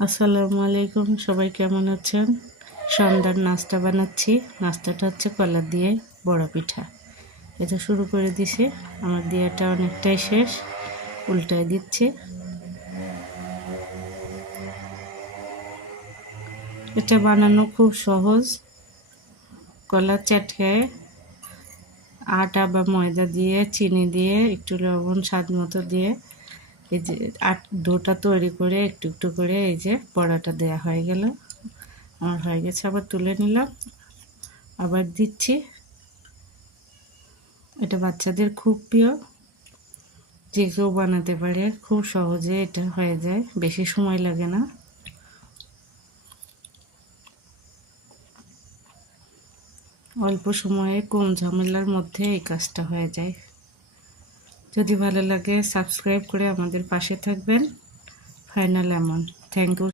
আসসালামু আলাইকুম, সবাই কেমন আছেন? সন্ধ্যার নাস্তা বানাচ্ছি। নাস্তাটা হচ্ছে কলা দিয়ে বড়া পিঠা। এটা শুরু করে দিছি। আমার দিয়াটা অনেকটাই শেষ, উল্টায় দিচ্ছি। এটা বানানো খুব সহজ। কলা চটকায় আটা বা ময়দা দিয়ে, চিনি দিয়ে, একটু লবণ স্বাদ মতো দিয়ে এই যে ডোটা তৈরি করে একটু একটু করে এই যে বড়াটা দেয়া হয়ে গেল। আমার হয়ে গেছে, আবার তুলে নিলাম, আবার দিচ্ছি। এটা বাচ্চাদের খুব প্রিয়, যে কেউ বানাতে পারে, খুব সহজে এটা হয়ে যায়, বেশি সময় লাগে না। অল্প সময়ে কম ঝামেলার মধ্যে এই কাজটা হয়ে যায়। যদি ভালো লাগে সাবস্ক্রাইব করে আমাদের পাশে থাকবেন। ফাইনাল এমন। Thank you.